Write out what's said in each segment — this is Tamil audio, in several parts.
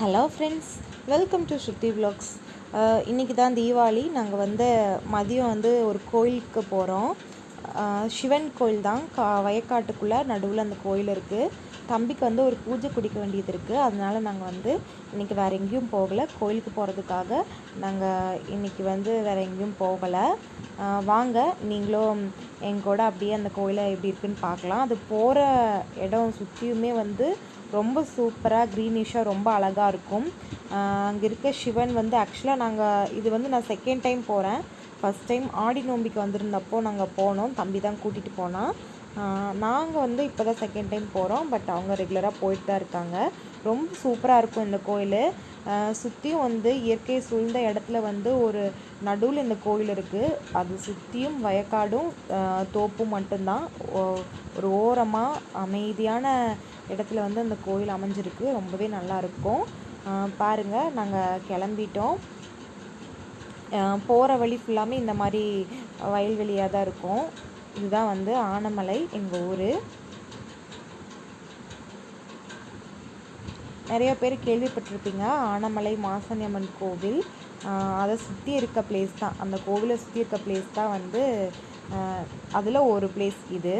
Hello friends, welcome to Shruti vlogs. இன்றைக்கி தான் தீபாவளி. நாங்கள் மதியம் ஒரு கோயிலுக்கு போகிறோம். சிவன் கோயில் தான். வயக்காட்டுக்குள்ளே நடுவில் அந்த கோயில் இருக்குது. தம்பிக்கு ஒரு பூஜை குடிக்க வேண்டியது இருக்குது. அதனால் நாங்கள் இன்றைக்கி வேறு எங்கேயும் போகலை. கோயிலுக்கு போகிறதுக்காக நாங்கள் இன்றைக்கி வேறு எங்கேயும் போகலை. வாங்க நீங்களும் எங்கூட அப்படியே அந்த கோயிலை எப்படி இருக்குதுன்னு பார்க்கலாம். அது போகிற இடம் சுற்றியுமே ரொம்ப சூப்பராக க்ரீனிஷாக ரொம்ப அழகாக இருக்கும். அங்கே இருக்க சிவன் ஆக்சுவலாக நான் செகண்ட் டைம் போகிறேன். ஃபஸ்ட் டைம் ஆடி நோம்பிக்கு வந்திருந்தப்போ நாங்கள் போனோம். தம்பி தான் கூட்டிகிட்டு போனான். நாங்கள் இப்போ தான் செகண்ட் டைம் போகிறோம். பட் அவங்க ரெகுலராக போயிட்டு தான் இருக்காங்க. ரொம்ப சூப்பராக இருக்கும் இந்த கோயில். சுற்றியும் இயற்கை சூழ்ந்த இடத்துல ஒரு நடுவில் இந்த கோயில் இருக்குது. அது சுற்றியும் வயக்காடும் தோப்பும் மட்டும்தான். ஒரு ஓரமாக அமைதியான இடத்துல அந்த கோயில் அமைஞ்சிருக்கு. ரொம்பவே நல்லாயிருக்கும். பாருங்கள், நாங்கள் கிளம்பிட்டோம். போகிற வழி ஃபுல்லாமே இந்த மாதிரி வயல்வெளியாக தான் இருக்கும். இதுதான் ஆனைமலை, எங்கள் ஊர். நிறைய பேர் கேள்விப்பட்டிருப்பீங்க. ஆனைமலை மாசாணியம்மன் கோவில். அதை சுற்றி இருக்க பிளேஸ் தான், அந்த கோவிலை சுற்றி இருக்க பிளேஸ் தான் அதில் ஒரு பிளேஸ் இது.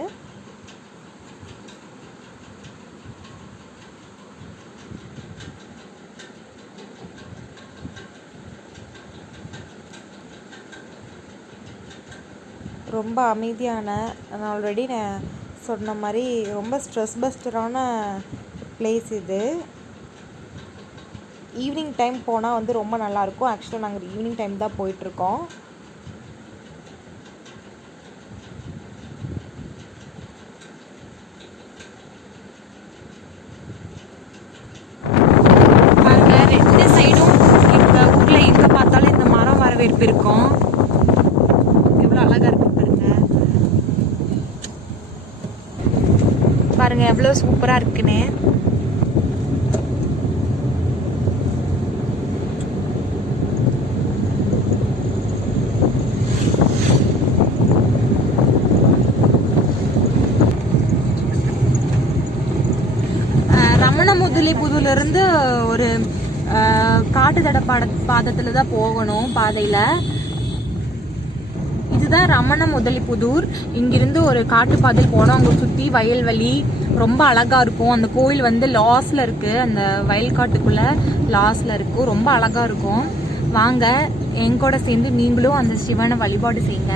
ரொம்ப அமைதியான, நான் ஆல்ரெடி சொன்ன மாதிரி ரொம்ப ஸ்ட்ரெஸ் பஸ்டரான பிளேஸ் இது. ஈவினிங் டைம் போனால் ரொம்ப நல்லாயிருக்கும். ஆக்சுவலாக நாங்கள் ஈவினிங் டைம் தான் போயிட்டுருக்கோம். பாருங்கள், ரெண்டு சைடும் எங்கள் ஊரில் எங்கே பார்த்தாலும் இந்த மரம் வரவேற்பு இருக்கும். எவ்வளோ அழகாக இருக்கு பாருங்க, எவ்வளோ சூப்பராக இருக்குன்னு. ரமணமுதலிபுதூர்லேருந்து ஒரு காட்டு தட பாதத்தில் தான் போகணும். பாதையில் இதுதான் ரமணமுதலிபுதூர். இங்கிருந்து ஒரு காட்டு பாதையில் போனோம். அங்கே சுற்றி வயல்வெளி ரொம்ப அழகாக இருக்கும். அந்த கோயில் லாஸ்ல இருக்குது. அந்த வயல் காட்டுக்குள்ள லாஸ்ல இருக்கும். ரொம்ப அழகாக இருக்கும். வாங்க, எங்கூட சேர்ந்து நீங்களும் அந்த சிவனை வழிபாடு செய்யுங்க.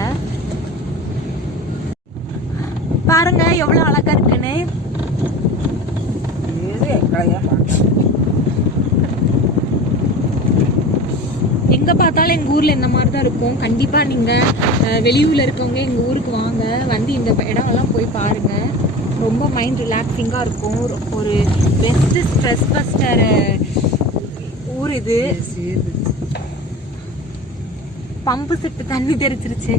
பாருங்க எவ்வளோ அழகா இருக்குன்னு. எங்கே பார்த்தாலும் எங்கள் ஊரில் இந்த மாதிரி தான் இருக்கும். கண்டிப்பாக நீங்கள் வெளியூரில் இருக்கவங்க எங்கள் ஊருக்கு வாங்க. இந்த இடங்கள்லாம் போய் பாருங்கள். ரொம்ப மைண்ட் ரிலாக்ஸிங்காக இருக்கும். ஒரு பெஸ்ட்டு ஸ்ட்ரெஸ் பஸ்டர் ஊர் இது. பம்பு செட்டு தண்ணி தெரிச்சிருச்சு.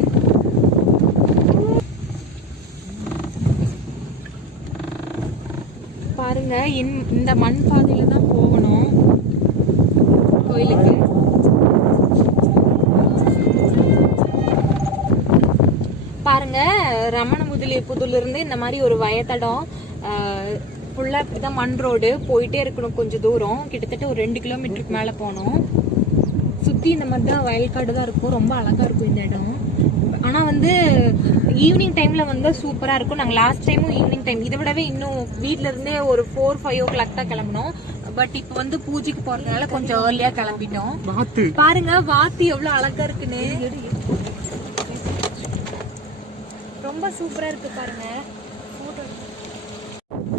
பாருங்க, இந்த மண் பாதையில தான் போகணும் கோயிலுக்கு. பாருங்க, ரமணமுதலிபுதூர்ல இருந்து இந்த மாதிரி ஒரு வயத்தடம் ஃபுல்லா இப்படிதான் மண் ரோடு போயிட்டே இருக்கணும். கொஞ்சம் தூரம், கிட்டத்தட்ட ஒரு 2 கிலோமீட்டருக்கு மேல போனோம். சுத்தி இந்த மாதிரி தான் வயல்காடு தான் இருக்கும். ரொம்ப அழகா இருக்கும் இந்த இடம். ஆனா ஈவினிங் டைம்ல சூப்பரா இருக்கும். நாங்க லாஸ்ட் டைமும் ஈவினிங் டைம், இதை விடவே இன்னும் வீட்ல இருந்தே ஒரு 4-5 ஓ கிளாக் தான் கிளம்பணும். பட் இப்ப பூஜைக்கு போறதுனால கொஞ்சம் ஏர்லியா கிளம்பிட்டோம். பாருங்க, வாத்து எவ்வளவு அழகா இருக்குன்னு. ரொம்ப சூப்பரா இருக்கு.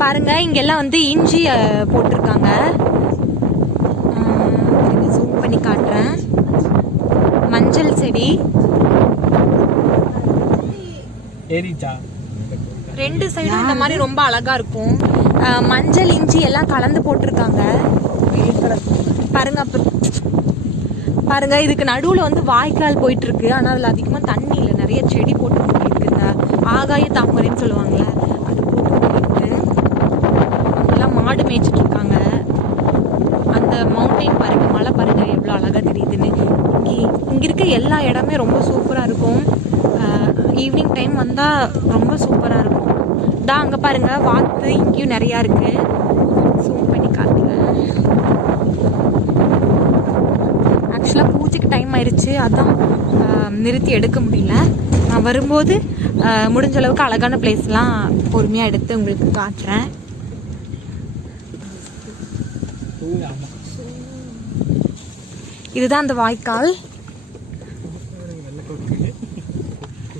பாருங்க இங்கெல்லாம் இஞ்சி போட்டிருக்காங்க. ஜூம் பண்ணி காட்டுறேன். மஞ்சள் செடி, ரெண்டு சைடும் இந்த மாதிரி ரொம்ப அழகா இருக்கும். மஞ்சள் இஞ்சி எல்லாம் கலந்து போட்டிருக்காங்க. பாருங்க இதுக்கு நடுவுல வாய்க்கால் போயிட்டு இருக்கு. ஆனா அதுல அதிகமா தண்ணி இல்லை. நிறைய செடி போட்டு இருக்கு. இந்த ஆகாய தாமரைன்னு சொல்லுவாங்கல்ல, அது போட்டு அங்கெல்லாம் மாடு மேய்ச்சிட்டு இருக்காங்க. அந்த மவுண்டைன் பாருங்க, மலை பாருங்க எவ்வளவு அழகா தெரியுதுன்னு. இங்க இருக்க எல்லா இடமே ரொம்ப சூப்பரா இருக்கும். ஈவினிங் டைம் வந்தா ரொம்ப சூப்பரா இருக்கும். அங்க பாருங்க, வாத்து இங்கேயும் நிறைய இருக்கு. ஜூம் பண்ணி காட்டுங்க. ஆயிடுச்சு, அதான் நிறுத்தி எடுக்க முடியல. நான் வரும்போது முடிஞ்ச அளவுக்கு அழகான பிளேஸ்லாம் பொறுமையாக எடுத்து உங்களுக்கு காட்டுறேன். இதுதான் அந்த வாய்க்கால்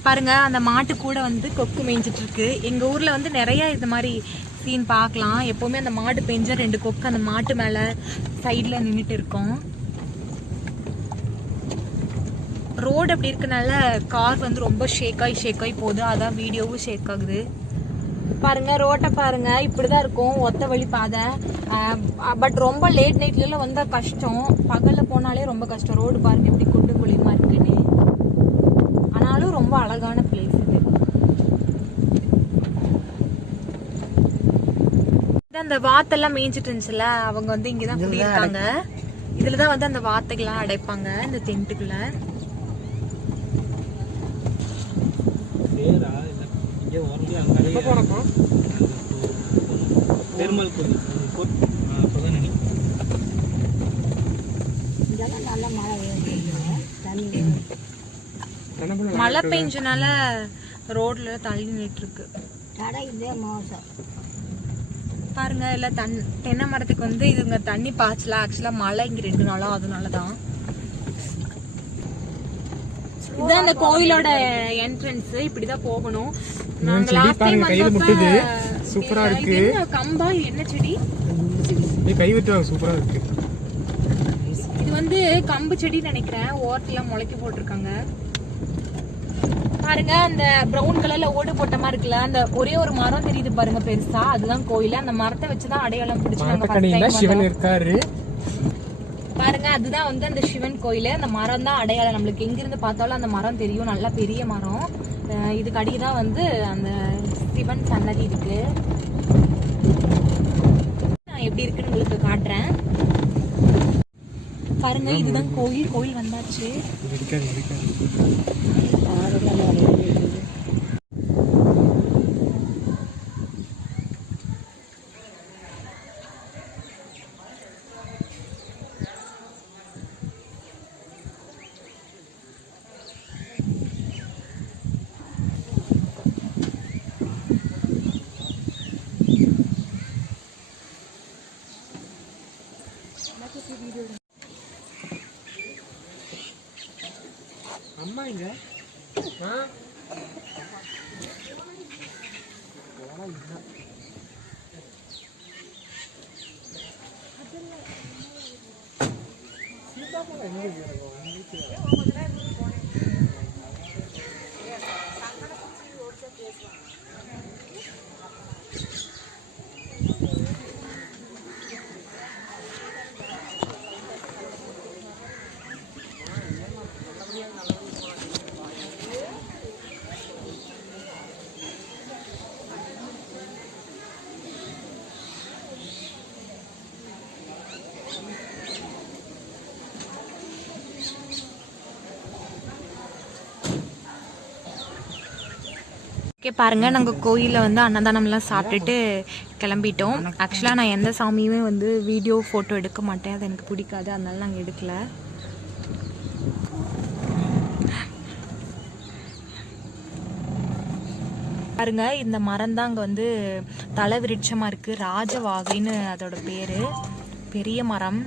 பாருங்க. அந்த மாட்டு கூட வந்து கொக்கு மேய்ஞ்சிட்டு இருக்கு. எங்க ஊர்ல வந்து நிறைய இந்த மாதிரி சீன் பார்க்கலாம். எப்பவுமே அந்த மாடு பெஞ்சா 2 கொக்கு அந்த மாட்டு மேல சைட்ல நின்றுட்டு இருக்கோம். ரோடு அப்படி இருக்கனால கார் வந்து ரொம்ப ஷேக் ஆகி போகுது. அதான் வீடியோவும் ஷேக் ஆகுது. பாருங்க ரோட்டை பாருங்க, இப்படிதான் இருக்கும், ஒத்த வழி பாதை. பட் ரொம்ப லேட் நைட்ல வந்தா கஷ்டம், பகல்ல போனாலே ரொம்ப கஷ்டம். ரோடு பாருங்க எப்படி குண்டு குழியுமா இருக்குன்னு. ஆனாலும் ரொம்ப அழகான பிளேஸ் இது. அந்த வாத்தெல்லாம் மேய்ஞ்சிட்டு இருந்துச்சுல, அவங்க வந்து இங்கதான் குடியிருக்காங்க. இதுலதான் வந்து அந்த வாத்தைகள்லாம் அடைப்பாங்க இந்த டென்ட்டுக்குள்ள. மழை பெஞ்சனால ரோட்ல தள்ளி நின்று இருக்கு பாருங்க. எல்லாம் தென்னை மரத்துக்கு வந்து இதுங்க தண்ணி பாய்ச்சல. ஆக்சுவலா மழை இங்க 2 நாளா, அதனாலதான். இதுதான் அந்த கோயிலோட என்ட்ரன்ஸ். இப்படிதான் போகணும். நாங்க லாஸ்ட் டைம் வந்தப்ப சூப்பரா இருக்கு. கம்பா என்ன செடி? கை வெட்டுவாங்க, சூப்பரா இருக்கு. இது வந்து கம்பு செடி நினைக்கிறேன். ஓரத்துல முளைக்க போட்டிருக்காங்க பாருங்க. அந்த பிரவுன் கலர்ல ஓடு போட்ட மாதிரி இருக்குல்ல, அந்த ஒரே ஒரு மரம் தெரியுது பாருங்க பெருசா, அதுதான் கோயில். அந்த மரத்தை வச்சுதான் அடையாளம் பிடிச்சாங்க பாருங்க. அதுதான் வந்து அந்த சிவன் கோயில். அந்த மரம் தான் அடையாளம். நம்மளுக்கு எங்க இருந்து பார்த்தாலும் அந்த மரம் தெரியும், நல்லா பெரிய மரம். இதுக்கு அடிதான் வந்து அந்த சிவன் சன்னதி இருக்கு. நான் எப்படி இருக்குன்னு உங்களுக்கு காட்டுறேன் பாருங்க. இதுதான் கோயில். கோயில் வந்தாச்சு. அம்மா இங்க ஓகே பாருங்க. நாங்கள் கோயிலில் வந்து அன்னதானம்லாம் சாப்பிட்டுட்டு கிளம்பிட்டோம். ஆக்சுவலாக நான் எந்த சாமியுமே வந்து வீடியோ ஃபோட்டோ எடுக்க மாட்டேன், அது எனக்கு பிடிக்காது, அதனால நாங்கள் எடுக்கல. பாருங்க இந்த மரம் தான் அங்கே வந்து தலை விருட்சமாக இருக்குது. ராஜவாகைன்னு அதோட பேர். பெரிய மரம்.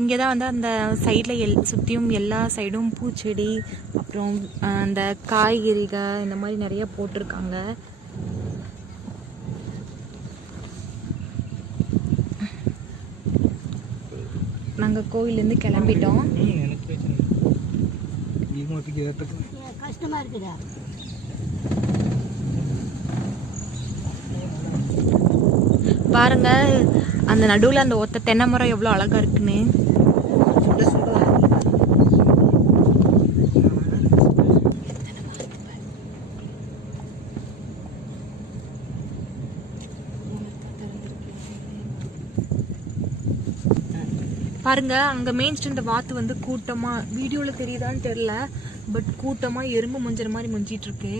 இங்கே தான் வந்து அந்த சைடில் சுற்றியும் எல்லா சைடும் பூச்செடி, அப்புறம் அந்த காய்கறிகள் இந்த மாதிரி நிறைய போட்டிருக்காங்க. நாங்கள் கோயிலேருந்து கிளம்பிட்டோம். கஷ்டமாக இருக்குதா? பாருங்க அந்த நடுவில் அந்த ஒத்த தென்னை மரம் எவ்வளோ அழகா இருக்குன்னு. பாருங்க அங்க மெயின் ஸ்ட்ரீட் வாத்து வந்து கூட்டமா, வீடியோல தெரியுதான்னு தெரியல, பட் கூட்டமா எறும்பு முஞ்சுற மாதிரி முஞ்சிட்டு இருக்கு.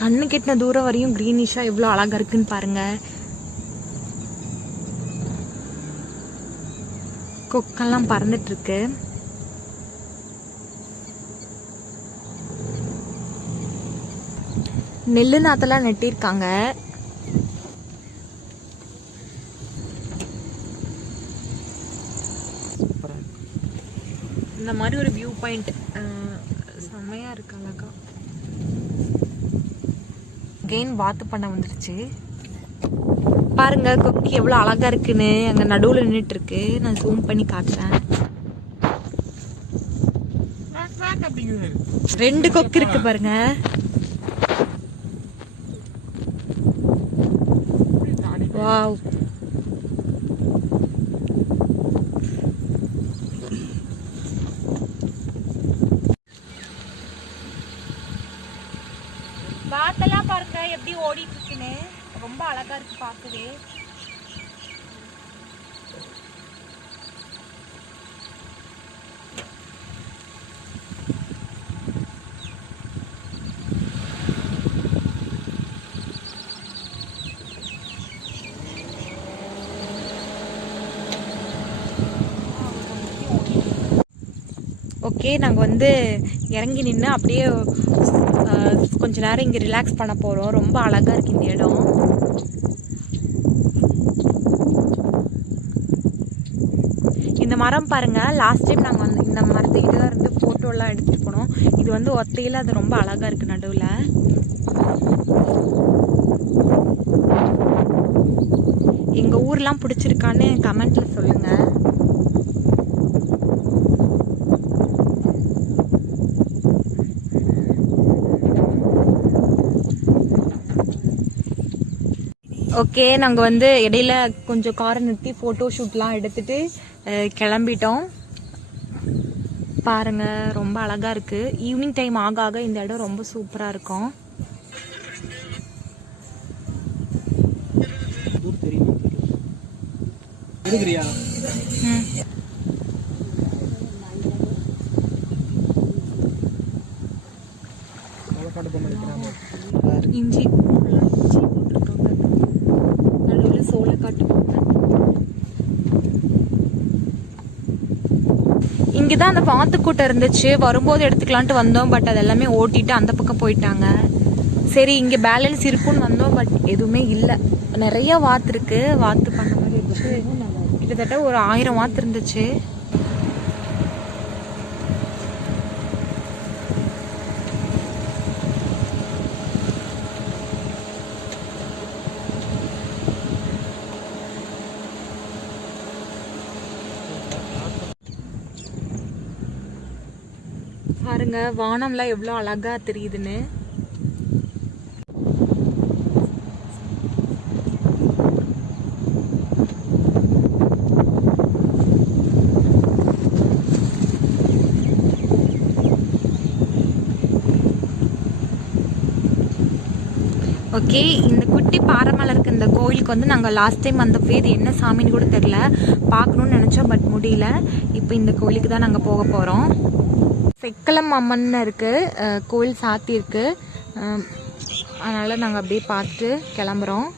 கண்ணு கெட்டின தூரம் வரையும் கிரீனிஷா எவ்வளோ அழகா இருக்குன்னு பாருங்க. கொக்கெல்லாம் பறந்துட்டு இருக்கு. நெல்லு நாத்தெல்லாம் நெட்டிருக்காங்க. இந்த மாதிரி ஒரு வியூ பாயிண்ட் செம்மையா இருக்கு, அழகா. கெயின் வாத்து பண்ண வந்துருச்சு பாருங்க. கொக்கி எவ்வளவு அழகா இருக்குன்னு அங்க நடுவுல நின்றுட்டு இருக்கு. நான் ஜூம் பண்ணி காட்டுறேன். 2 கொக்கு இருக்கு பாருங்க. வாவ், வாத்தெல்லாம் பாருங்க எப்படி ஓடிட்டு இருக்குன்னு. ரொம்ப அழகா இருக்கு பார்க்கவே. ஓகே, நாங்கள் வந்து இறங்கி நின்று அப்படியே கொஞ்ச நேரம் இங்கே ரிலாக்ஸ் பண்ண போகிறோம். ரொம்ப அழகாக இருக்குது இந்த இடம். இந்த மரம் பாருங்கள், லாஸ்ட் டைம் நாங்கள் வந்து இந்த மரத்துக்கிட்ட தான் இருந்து ஃபோட்டோலாம் எடுத்துகிட்டு போனோம். இது வந்து ஒத்தையில் அது ரொம்ப அழகாக இருக்குது நடுவில். எங்கள் ஊர்லாம் பிடிச்சிருக்கான்னு கமெண்ட்டில் சொல்லுங்கள். ஓகே, நாங்கள் வந்து இடையில கொஞ்சம் காரை நிறுத்தி ஃபோட்டோ ஷூட்லாம் எடுத்துட்டு கிளம்பிட்டோம். பாருங்க, ரொம்ப அழகா இருக்கு. ஈவினிங் டைம் ஆக ஆக இந்த இடம் ரொம்ப சூப்பரா இருக்கும். இஞ்சி போட்டிருக்காங்க, நடுவில் சோளக்காட்டு பொம்மை. இங்கதான் அந்த வாத்துக்கூட்டம் இருந்துச்சு. வரும்போது எடுத்துக்கலான்ட்டு வந்தோம். பட் அது எல்லாமே ஓட்டிட்டு அந்த பக்கம் போயிட்டாங்க. சரி, இங்க பேலன்ஸ் இருக்குன்னு வந்தோம். பட் எதுவுமே இல்லை. நிறைய வாத்து இருக்கு. வாத்து பண்ண மாதிரி இருந்துச்சு. கிட்டத்தட்ட ஒரு 1000 வாத்து இருந்துச்சு. பாருங்க, வானம்லாம் எவ்வளோ அழகா தெரியுதுன்னு. ஓகே, இந்த குட்டி பாறைமலை இருக்க இந்த கோயிலுக்கு வந்து நாங்கள் லாஸ்ட் டைம் அந்த பேர் என்ன சாமின்னு கூட தெரில, பார்க்கணுன்னு நினச்சோம். பட் முடியல. இப்போ இந்த கோயிலுக்கு தான் நாங்கள் போக போகிறோம். செக்கலம் அம்மன் இருக்குது, கோயில் சாத்தி இருக்கு. அதனால் நாங்கள் அப்படியே பார்த்துட்டு கிளம்புறோம்.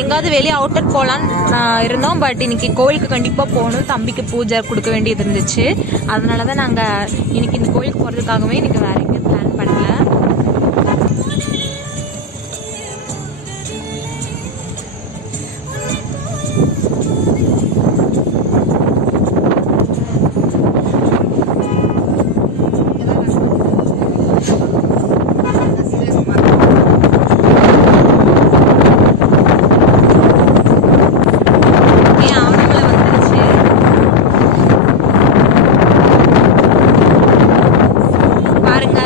எங்காவது வெளியே அவுட்டர் போகலான்னு இருந்தோம். பட் இன்னைக்கு கோயிலுக்கு கண்டிப்பாக போகணும். தம்பிக்கு பூஜை கொடுக்க வேண்டியது இருந்துச்சு. அதனால தான் நாங்கள் இன்னைக்கு இந்த கோயிலுக்கு போகிறதுக்காகவே இன்னைக்கு வேற எங்கேயும் பிளான் பண்ணல. பாருங்க,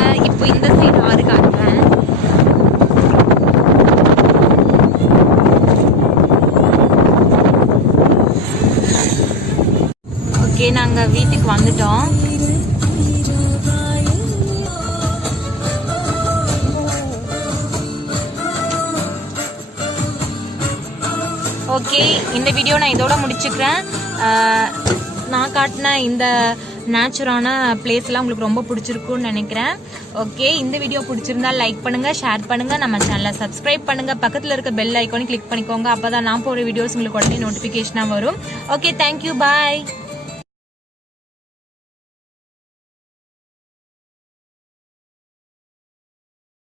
ஓகே, நாங்கள் வீட்டுக்கு வந்துட்டோம். ஓகே, இந்த வீடியோ நான் இதோட முடிச்சுக்கிறேன். நான் காட்டின இந்த நேச்சுரான பிளேஸ்லாம் உங்களுக்கு ரொம்ப பிடிச்சிருக்குன்னு நினைக்கிறேன். ஓகே, இந்த வீடியோ பிடிச்சிருந்தா லைக் பண்ணுங்கள், ஷேர் பண்ணுங்கள், நம்ம சேனலை சப்ஸ்கிரைப் பண்ணுங்கள், பக்கத்தில் இருக்க பெல் ஐக்கானே கிளிக் பண்ணிக்கோங்க. அப்போ தான் நான் போகிற வீடியோஸ் உங்களுக்கு உடனே நோட்டிஃபிகேஷனாக வரும். ஓகே, தேங்க்யூ, பாய்.